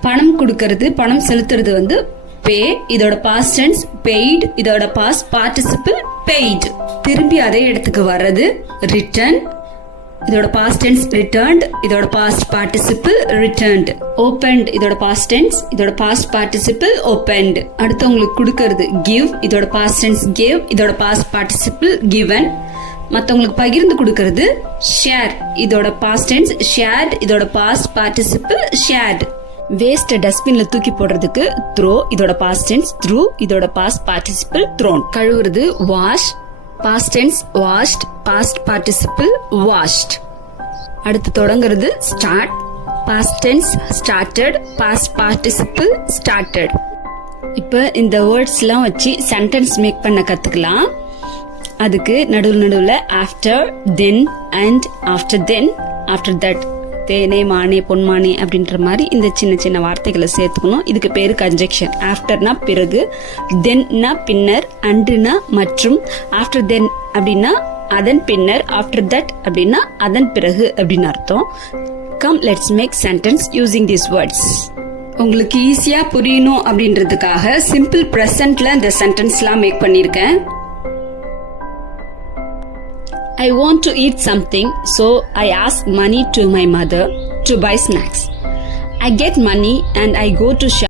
பணம் கொடுக்கறது, பணம் செலுத்துறது வந்து pay. இதோட past tense paid. இதோட past participle paid. திரும்பி அதே இடத்துக்கு வர்றது return. இதோட past tense returned. இதோட past participle returned. Opened. இதோட past tense. இதோட past participle opened. அடுத்தவங்களுக்கு கொடுக்கறது give. இதோட past tense gave. இதோட past participle given. மத்தவங்களுக்கு பகிர்ந்து கொடுக்கறது share. இதோட past tense shared. இதோட past participle shared. வேஸ்ட் டஸ்ட்பின்ல தூக்கி போடுறதுக்கு throw. இதோட past tense threw. இதோட past participle thrown. கழுவுறது wash. past tense washed. past participle washed. அடுத்து தொடங்குறது start. past tense started. past participle started. இப்ப இந்த வேர்ட்ஸ்லாம் வச்சு சென்டென்ஸ் மேக் பண்ண கத்துக்கலாம். அதுக்கு நடுவுல after, then, and, after then, after that, தேனே மானே பொன்மானே அப்படின்ற மாதிரி இந்த சின்ன சின்ன வார்த்தைகளை சேர்த்துக்கணும். இதுக்கு பேரு கன்ஜெக்ஷன். ஆஃப்டர்னா பிறகு, தென்னா பின்னர், அண்டுனா மற்றும், ஆஃப்டர் தென் அப்படின்னா அதன் பின்னர், ஆஃப்டர் தட் அப்படின்னா அதன் பிறகு அப்படின்னு அர்த்தம். Come let's make sentence using these words. உங்களுக்கு ஈஸியா புரியணும் அப்படின்றதுக்காக சிம்பிள் பிரசன்ட்ல இந்த சென்டென்ஸ்லாம் மேக் பண்ணிருக்கேன். I want to eat something, so I ask money to my mother to buy snacks. I get money and I go to shop.